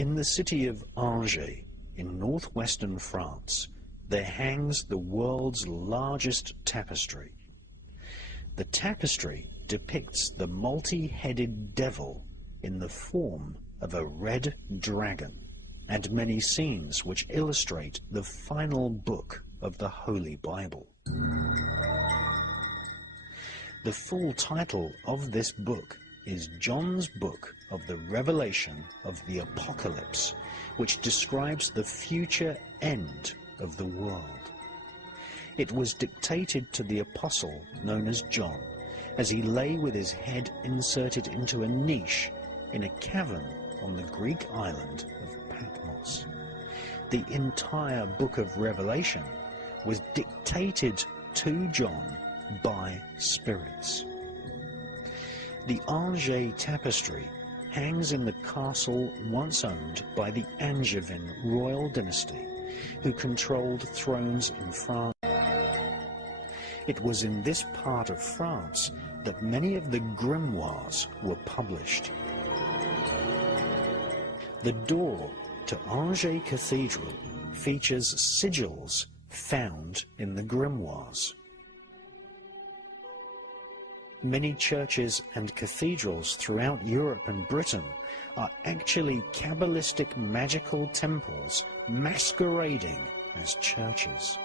In the city of Angers, in northwestern France, there hangs the world's largest tapestry. The tapestry depicts the multi-headed devil in the form of a red dragon, and many scenes which illustrate the final book of the Holy Bible. The full title of this book is John's Book of the Revelation of the Apocalypse, which describes the future end of the world. It was dictated to the apostle known as John, as he lay with his head inserted into a niche in a cavern on the Greek island of Patmos. The entire book of Revelation was dictated to John by spirits. The Angers tapestry hangs in the castle once owned by the Angevin royal dynasty, who controlled thrones in France. It was in this part of France that many of the grimoires were published. The door to Angers Cathedral features sigils found in the grimoires. Many churches and cathedrals throughout Europe and Britain are actually Kabbalistic magical temples masquerading as churches.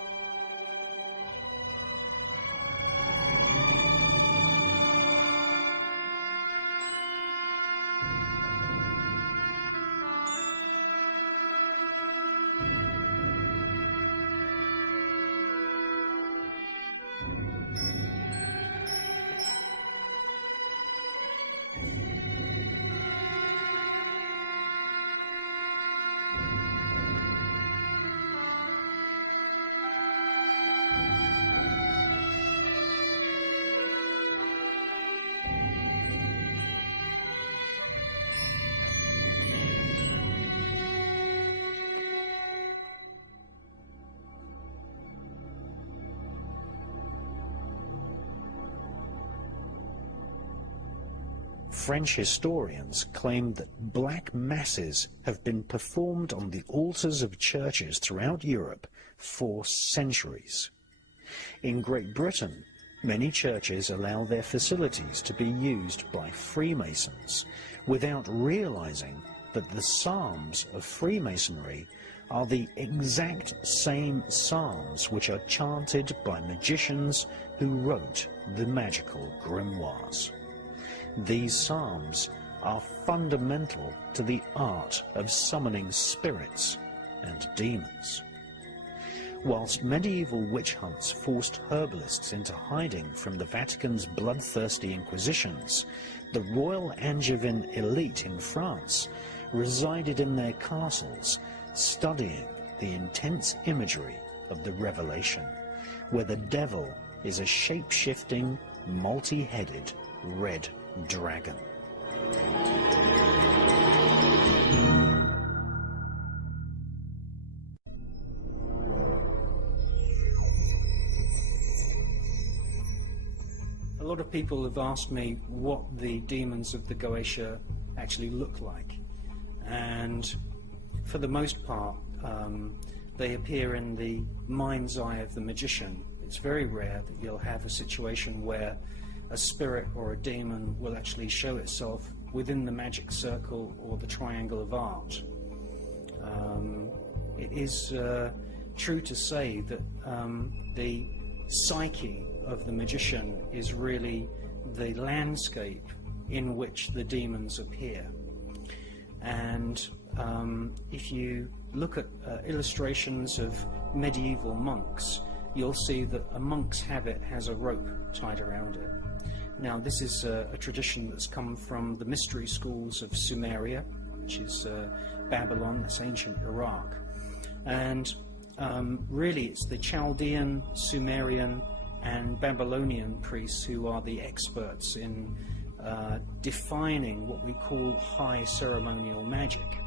French historians claim that black masses have been performed on the altars of churches throughout Europe for centuries. In Great Britain, many churches allow their facilities to be used by Freemasons without realizing that the psalms of Freemasonry are the exact same psalms which are chanted by magicians who wrote the magical grimoires. These psalms are fundamental to the art of summoning spirits and demons. Whilst medieval witch hunts forced herbalists into hiding from the Vatican's bloodthirsty inquisitions, the royal Angevin elite in France resided in their castles, studying the intense imagery of the Revelation, where the devil is a shape-shifting, multi-headed red dragon. A lot of people have asked me what the demons of the Goetia actually look like, and for the most part they appear in the mind's eye of the magician. It's very rare that you'll have a situation where a spirit or a demon will actually show itself within the magic circle or the triangle of art. It is true to say that the psyche of the magician is really the landscape in which the demons appear. And if you look at illustrations of medieval monks, you'll see that a monk's habit has a rope tied around it. Now, this is a tradition that's come from the mystery schools of Sumeria, which is Babylon, that's ancient Iraq. And really it's the Chaldean, Sumerian and Babylonian priests who are the experts in defining what we call high ceremonial magic.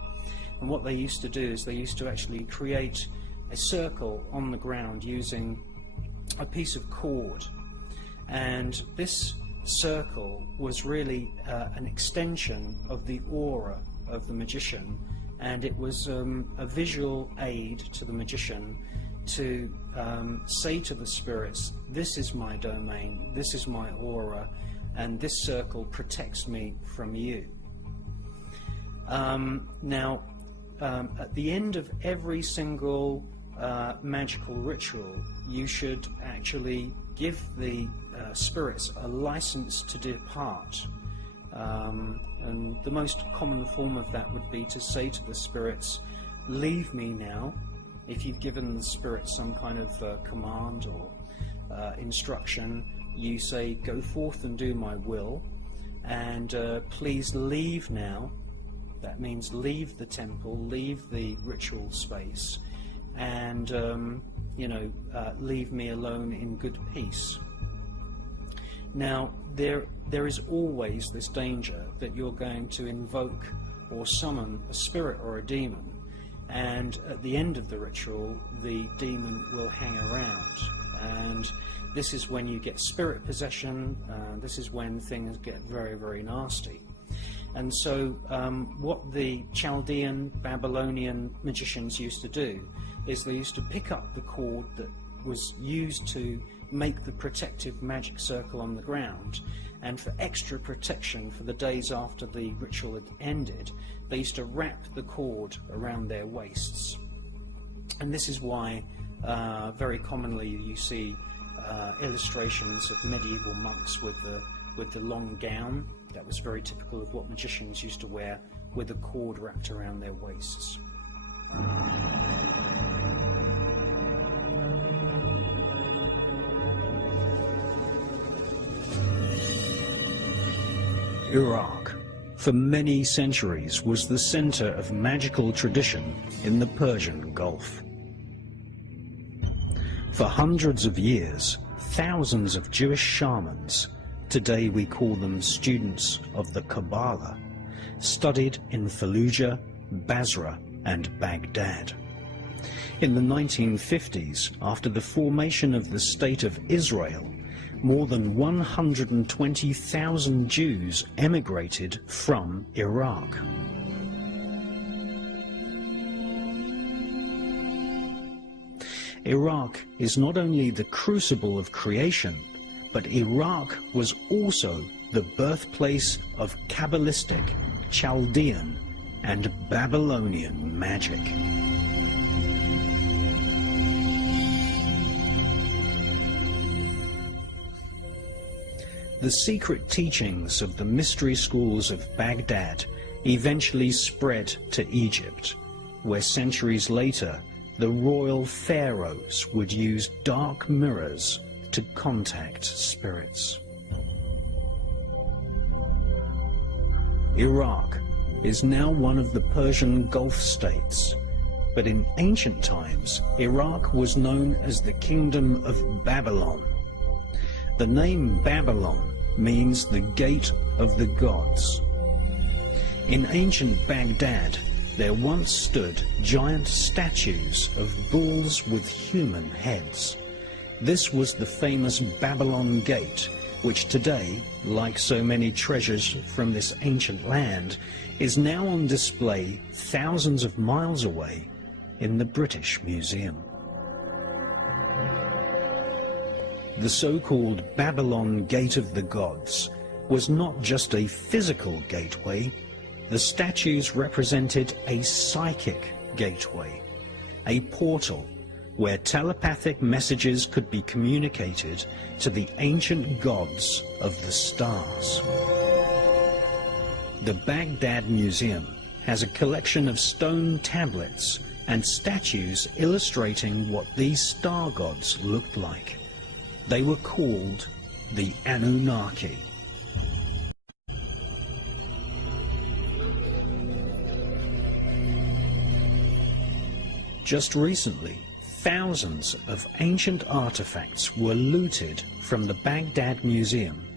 And what they used to do is they used to actually create a circle on the ground using a piece of cord. And this circle was really an extension of the aura of the magician, and it was a visual aid to the magician to say to the spirits, this is my domain, this is my aura, and this circle protects me from you. Now, at the end of every single magical ritual, you should actually give the spirits a license to depart. And the most common form of that would be to say to the spirits, leave me now. If you've given the spirits some kind of command or instruction, you say, go forth and do my will, and please leave now. That means leave the temple, leave the ritual space, and leave me alone in good peace. Now, there is always this danger that you're going to invoke or summon a spirit or a demon, and at the end of the ritual, the demon will hang around, and this is when you get spirit possession. This is when things get very, very nasty. And so what the Chaldean, Babylonian magicians used to do is they used to pick up the cord that was used to make the protective magic circle on the ground, and for extra protection for the days after the ritual had ended, they used to wrap the cord around their waists. And this is why very commonly you see illustrations of medieval monks with the long gown. That was very typical of what magicians used to wear, with a cord wrapped around their waists. Iraq, for many centuries, was the center of magical tradition in the Persian Gulf. For hundreds of years, thousands of Jewish shamans, today we call them students of the Kabbalah, studied in Fallujah, Basra, and Baghdad. In the 1950s, after the formation of the State of Israel, more than 120,000 Jews emigrated from Iraq. Iraq is not only the crucible of creation, but Iraq was also the birthplace of Kabbalistic, Chaldean, and Babylonian magic. The secret teachings of the mystery schools of Baghdad eventually spread to Egypt, where centuries later the royal pharaohs would use dark mirrors to contact spirits. Iraq is now one of the Persian Gulf states, but in ancient times Iraq was known as the Kingdom of Babylon. The name Babylon means the gate of the gods. In ancient Baghdad, there once stood giant statues of bulls with human heads. This was the famous Babylon Gate, which today, like so many treasures from this ancient land, is now on display thousands of miles away in the British Museum. The so-called Babylon Gate of the Gods was not just a physical gateway. The statues represented a psychic gateway, a portal where telepathic messages could be communicated to the ancient gods of the stars. The Baghdad Museum has a collection of stone tablets and statues illustrating what these star gods looked like. They were called the Anunnaki. Just recently, thousands of ancient artifacts were looted from the Baghdad Museum,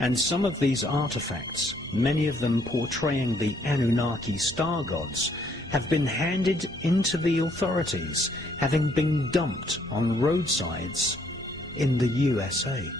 and some of these artifacts, many of them portraying the Anunnaki star gods, have been handed into the authorities, having been dumped on roadsides in the USA.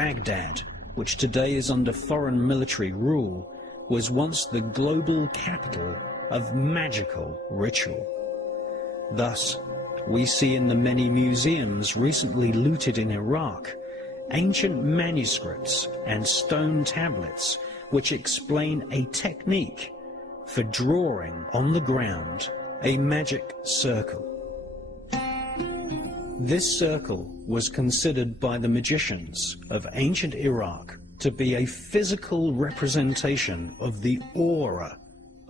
Baghdad, which today is under foreign military rule, was once the global capital of magical ritual. Thus, we see in the many museums recently looted in Iraq ancient manuscripts and stone tablets which explain a technique for drawing on the ground a magic circle. This circle was considered by the magicians of ancient Iraq to be a physical representation of the aura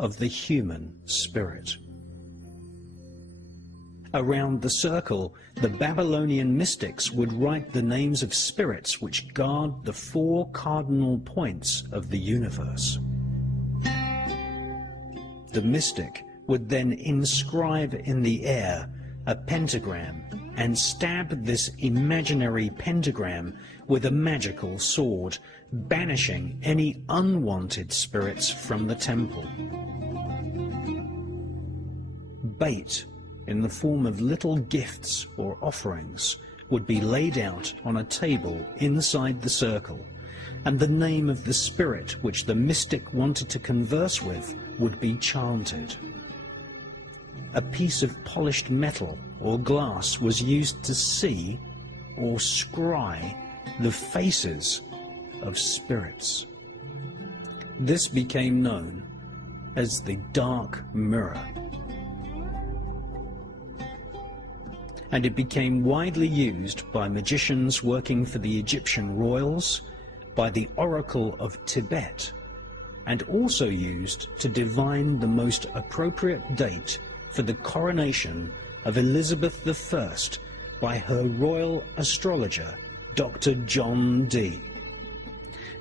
of the human spirit. Around the circle, the Babylonian mystics would write the names of spirits which guard the 4 cardinal points of the universe. The mystic would then inscribe in the air a pentagram and stab this imaginary pentagram with a magical sword, banishing any unwanted spirits from the temple. Bait, in the form of little gifts or offerings, would be laid out on a table inside the circle, and the name of the spirit which the mystic wanted to converse with would be chanted. A piece of polished metal or glass was used to see or scry the faces of spirits. This became known as the dark mirror, and it became widely used by magicians working for the Egyptian royals, by the Oracle of Tibet, and also used to divine the most appropriate date for the coronation of Elizabeth I by her royal astrologer, Dr. John Dee.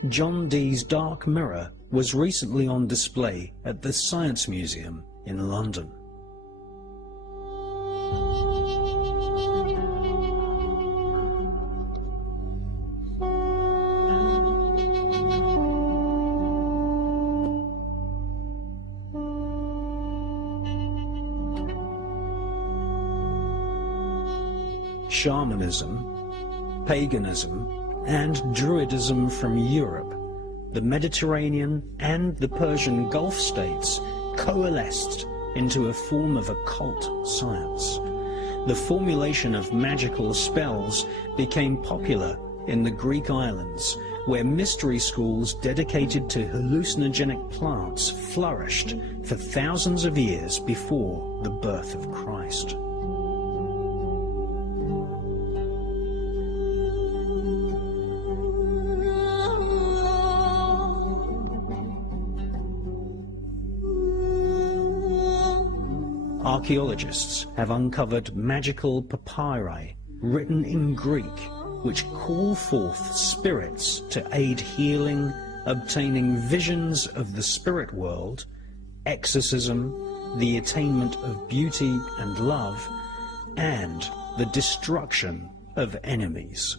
John Dee's dark mirror was recently on display at the Science Museum in London. Shamanism, paganism, and Druidism from Europe, the Mediterranean and the Persian Gulf states coalesced into a form of occult science. The formulation of magical spells became popular in the Greek islands, where mystery schools dedicated to hallucinogenic plants flourished for thousands of years before the birth of Christ. Archaeologists have uncovered magical papyri written in Greek which call forth spirits to aid healing, obtaining visions of the spirit world, exorcism, the attainment of beauty and love, and the destruction of enemies.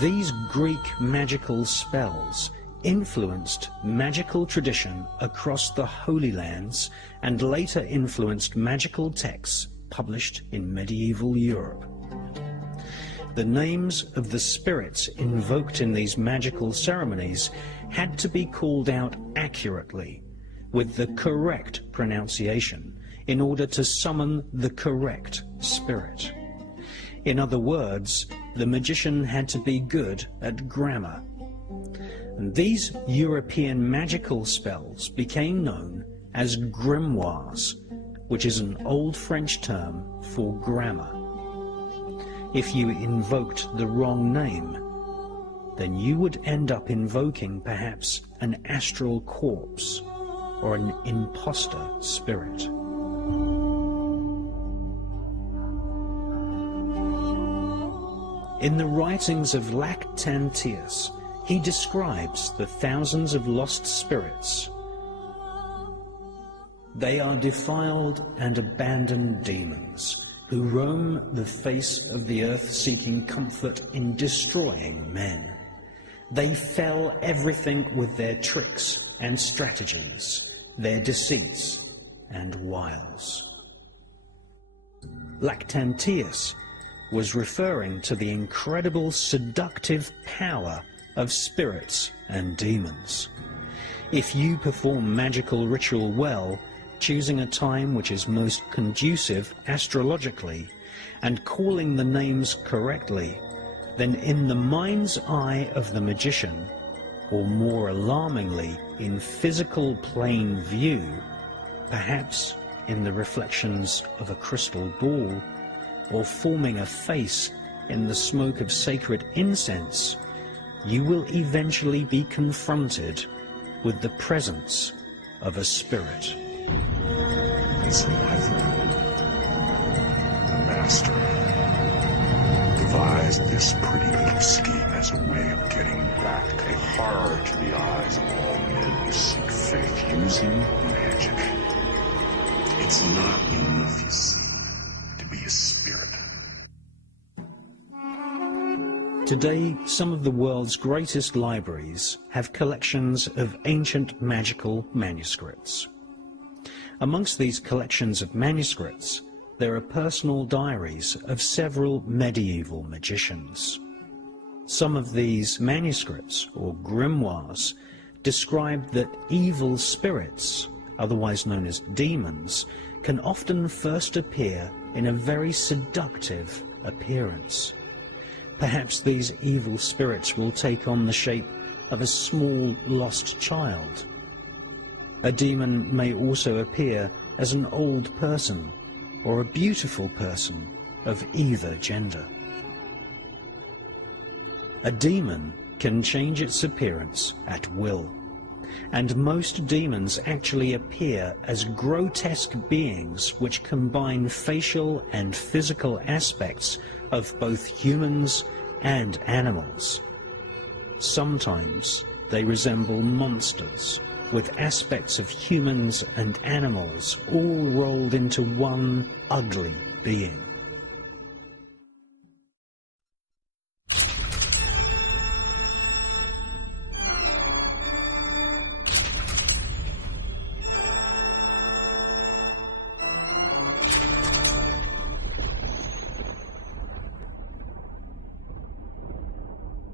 These Greek magical spells influenced magical tradition across the Holy Lands and later influenced magical texts published in medieval Europe. The names of the spirits invoked in these magical ceremonies had to be called out accurately, with the correct pronunciation, in order to summon the correct spirit. In other words, the magician had to be good at grammar. And these European magical spells became known as grimoires, which is an old French term for grammar. If you invoked the wrong name, then you would end up invoking perhaps an astral corpse or an imposter spirit. In the writings of Lactantius, he describes the thousands of lost spirits. They are defiled and abandoned demons who roam the face of the earth seeking comfort in destroying men. They fell everything with their tricks and strategies, their deceits and wiles. Lactantius was referring to the incredible seductive power of spirits and demons. If you perform magical ritual well, choosing a time which is most conducive astrologically, and calling the names correctly, then in the mind's eye of the magician, or more alarmingly, in physical plain view, perhaps in the reflections of a crystal ball, or forming a face in the smoke of sacred incense, you will eventually be confronted with the presence of a spirit. It's my friend, the Master, devised this pretty little scheme as a way of getting back, a horror to the eyes of all men who seek faith using magic. It's not enough, you see, to be a spirit. Today, some of the world's greatest libraries have collections of ancient magical manuscripts. Amongst these collections of manuscripts, there are personal diaries of several medieval magicians. Some of these manuscripts, or grimoires, describe that evil spirits, otherwise known as demons, can often first appear in a very seductive appearance. Perhaps these evil spirits will take on the shape of a small lost child. A demon may also appear as an old person or a beautiful person of either gender. A demon can change its appearance at will, and most demons actually appear as grotesque beings which combine facial and physical aspects of both humans and animals. Sometimes they resemble monsters, with aspects of humans and animals all rolled into one ugly being.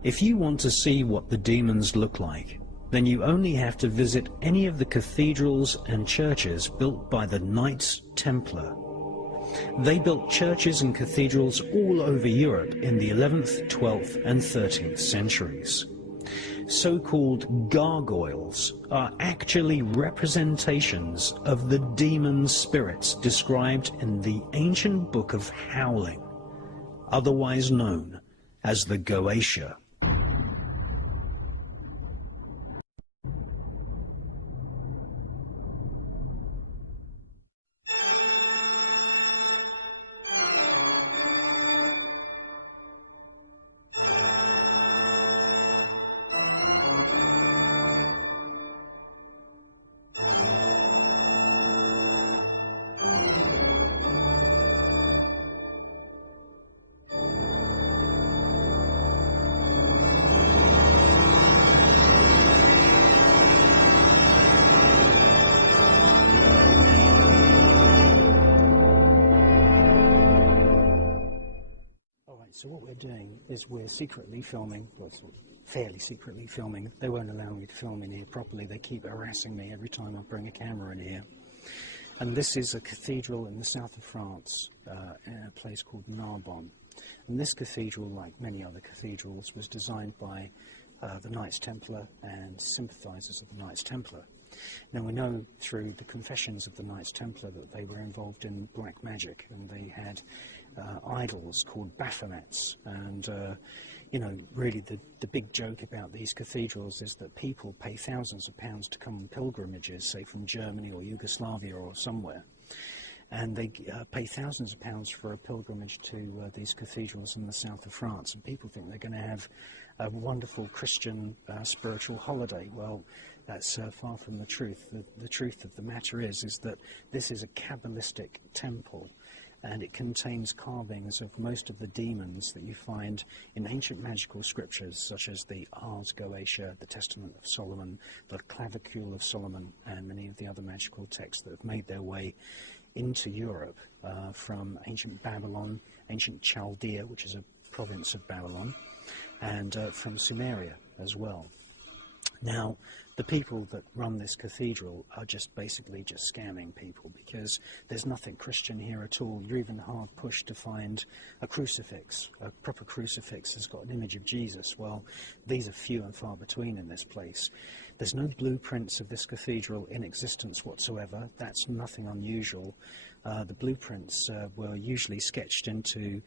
If you want to see what the demons look like, then you only have to visit any of the cathedrals and churches built by the Knights Templar. They built churches and cathedrals all over Europe in the 11th, 12th and 13th centuries. So-called gargoyles are actually representations of the demon spirits described in the ancient Book of Howling, otherwise known as the Goetia. So what we're doing is we're secretly filming, well, sort of fairly secretly filming. They won't allow me to film in here properly. They keep harassing me every time I bring a camera in here. And this is a cathedral in the south of France, in a place called Narbonne. And this cathedral, like many other cathedrals, was designed by the Knights Templar and sympathizers of the Knights Templar. Now we know through the confessions of the Knights Templar that they were involved in black magic, and they had idols called Baphomets, and you know, really the big joke about these cathedrals is that people pay thousands of pounds to come on pilgrimages, say from Germany or Yugoslavia or somewhere, and they pay thousands of pounds for a pilgrimage to these cathedrals in the south of France, and people think they're going to have a wonderful Christian spiritual holiday. Well, that's far from the truth. The truth of the matter is that this is a Kabbalistic temple, and it contains carvings of most of the demons that you find in ancient magical scriptures, such as the Ars Goetia, the Testament of Solomon, the Clavicule of Solomon, and many of the other magical texts that have made their way into Europe from ancient Babylon, ancient Chaldea, which is a province of Babylon, and from Sumeria as well. Now, the people that run this cathedral are just basically just scamming people, because there's nothing Christian here at all. You're even hard pushed to find a crucifix. A proper crucifix has got an image of Jesus. Well, these are few and far between in this place. There's no blueprints of this cathedral in existence whatsoever. That's nothing unusual. The blueprints were usually sketched into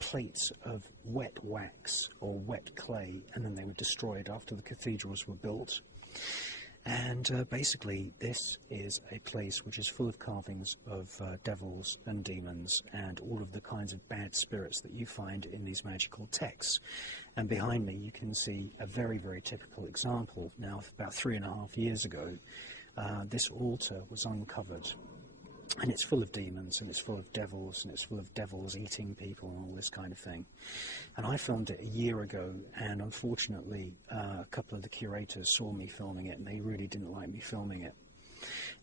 plates of wet wax or wet clay, and then they were destroyed after the cathedrals were built. And basically this is a place which is full of carvings of devils and demons and all of the kinds of bad spirits that you find in these magical texts. And behind me you can see a very, very typical example. Now, about 3.5 years ago, this altar was uncovered. And it's full of demons, and it's full of devils, and it's full of devils eating people and all this kind of thing. And I filmed it a year ago, and unfortunately a couple of the curators saw me filming it, and they really didn't like me filming it.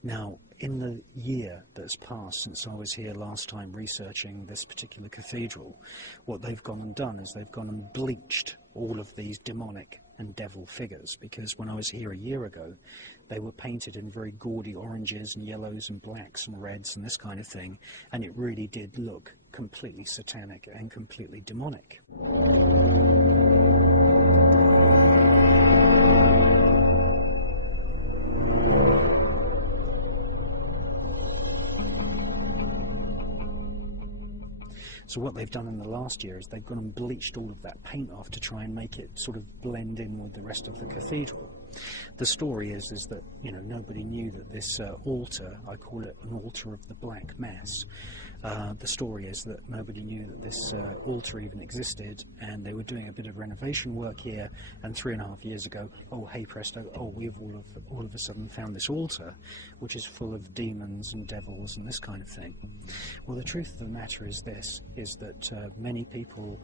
Now, in the year that's passed since I was here last time researching this particular cathedral, what they've gone and done is they've gone and bleached all of these demonic and devil figures, because when I was here a year ago, they were painted in very gaudy oranges and yellows and blacks and reds and this kind of thing, and it really did look completely satanic and completely demonic. So what they've done in the last year is they've gone and bleached all of that paint off to try and make it sort of blend in with the rest of the cathedral. The story is that, you know, nobody knew that this altar, I call it an altar of the Black Mass, the story is that nobody knew that this altar even existed, and they were doing a bit of renovation work here, and 3.5 years ago, oh hey presto, oh we've all of a sudden found this altar which is full of demons and devils and this kind of thing. Well, the truth of the matter is this, is that many people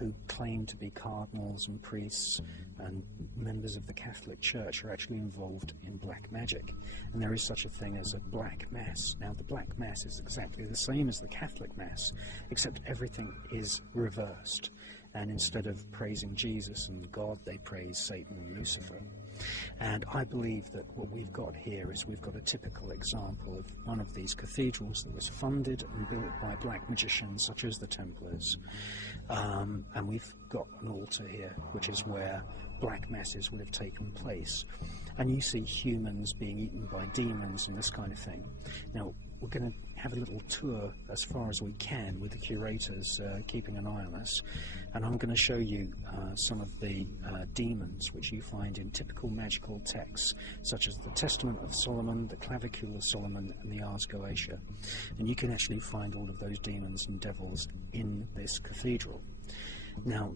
who claim to be cardinals and priests and members of the Catholic Church are actually involved in black magic, and there is such a thing as a Black Mass. Now, the Black Mass is exactly the same as the Catholic Mass, except everything is reversed, and instead of praising Jesus and God, they praise Satan and Lucifer. And I believe that what we've got here is we've got a typical example of one of these cathedrals that was funded and built by black magicians such as the Templars, and we've got an altar here which is where black masses would have taken place, and you see humans being eaten by demons and this kind of thing. Now, we're going to have a little tour as far as we can with the curators keeping an eye on us, and I'm going to show you some of the demons which you find in typical magical texts such as the Testament of Solomon, the Clavicule of Solomon and the Ars Goetia, and you can actually find all of those demons and devils in this cathedral. Now,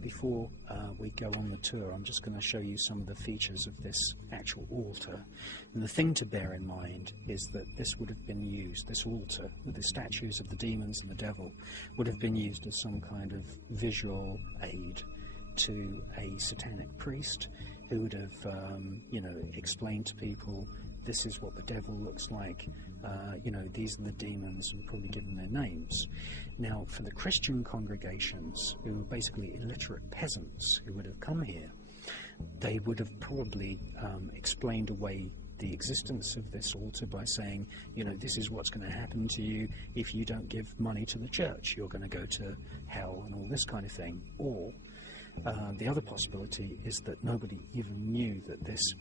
before we go on the tour, I'm just going to show you some of the features of this actual altar. And the thing to bear in mind is that this would have been used, this altar with the statues of the demons and the devil, would have been used as some kind of visual aid to a satanic priest who would have, you know, explained to people, this is what the devil looks like, you know, these are the demons, and probably given their names. Now, for the Christian congregations, who were basically illiterate peasants who would have come here, they would have probably explained away the existence of this altar by saying, you know, this is what's going to happen to you if you don't give money to the church. You're going to go to hell and all this kind of thing. Or the other possibility is that nobody even knew that this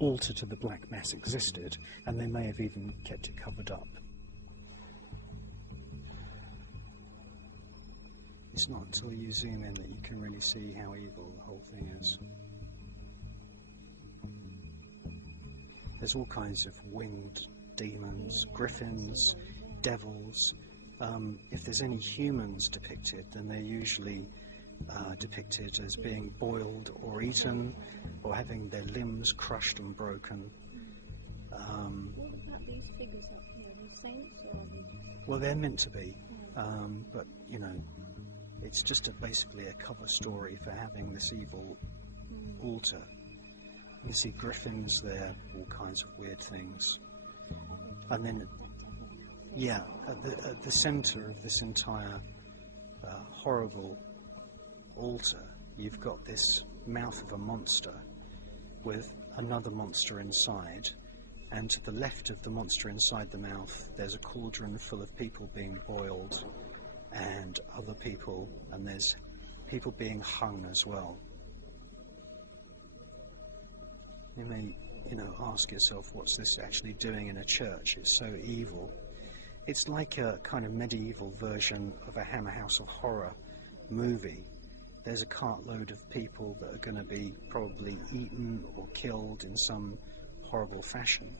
altar to the Black Mass existed, and they may have even kept it covered up. It's not until you zoom in that you can really see how evil the whole thing is. There's all kinds of winged demons, griffins, devils. If there's any humans depicted, then they're usually depicted as being boiled or eaten, or having their limbs crushed and broken. What about these figures up here? Are they saints or are they... Well, they're meant to be, but, you know, it's just basically a cover story for having this evil altar. You see griffins there, all kinds of weird things. And then, That devil. yeah, at the centre of this entire horrible altar, you've got this mouth of a monster with another monster inside, and to the left of the monster inside the mouth there's a cauldron full of people being boiled and other people, and there's people being hung as well. You may, ask yourself, what's this actually doing in a church? It's so evil. It's like a kind of medieval version of a Hammer House of Horror movie. There's a cartload of people that are going to be probably eaten or killed in some horrible fashion.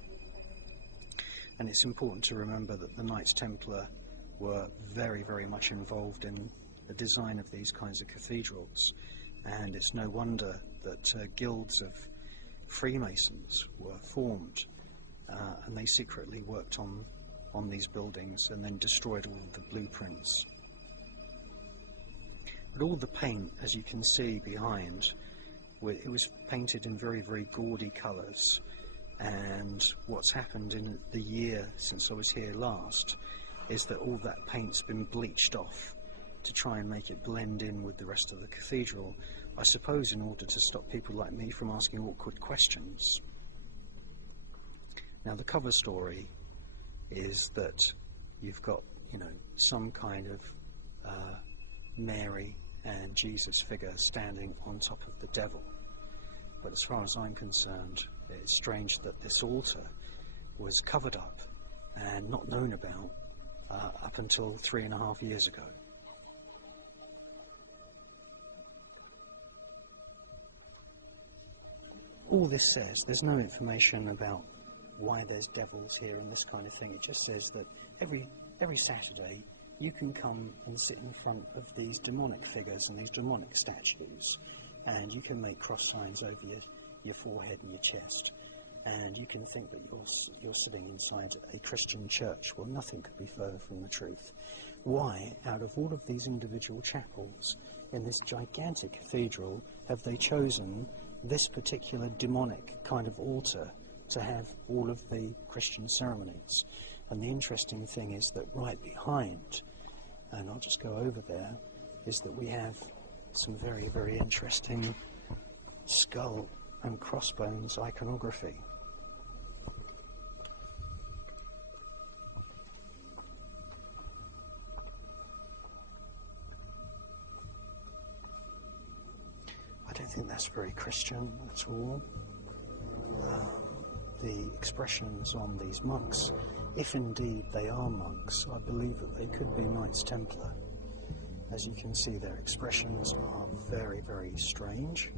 And it's important to remember that the Knights Templar were very, very much involved in the design of these kinds of cathedrals, and it's no wonder that guilds of Freemasons were formed, and they secretly worked on these buildings and then destroyed all of the blueprints. But all the paint, as you can see behind, it was painted in very, very gaudy colours, and what's happened in the year since I was here last is that all that paint's been bleached off to try and make it blend in with the rest of the cathedral, I suppose in order to stop people like me from asking awkward questions. Now the cover story is that you've got, some kind of Mary and Jesus figure standing on top of the devil. But as far as I'm concerned, it's strange that this altar was covered up and not known about up until 3.5 years ago. All this says, there's no information about why there's devils here and this kind of thing. It just says that every Saturday you can come and sit in front of these demonic figures and these demonic statues, and you can make cross signs over your forehead and your chest, and you can think that you're sitting inside a Christian church. Well, nothing could be further from the truth. Why, out of all of these individual chapels in this gigantic cathedral, have they chosen this particular demonic kind of altar to have all of the Christian ceremonies? And the interesting thing is that right behind, and I'll just go over there, is that we have some very, very interesting skull and crossbones iconography. I don't think that's very Christian at all. The expressions on these monks, if indeed they are monks, I believe that they could be Knights Templar. As you can see, their expressions are very, very strange.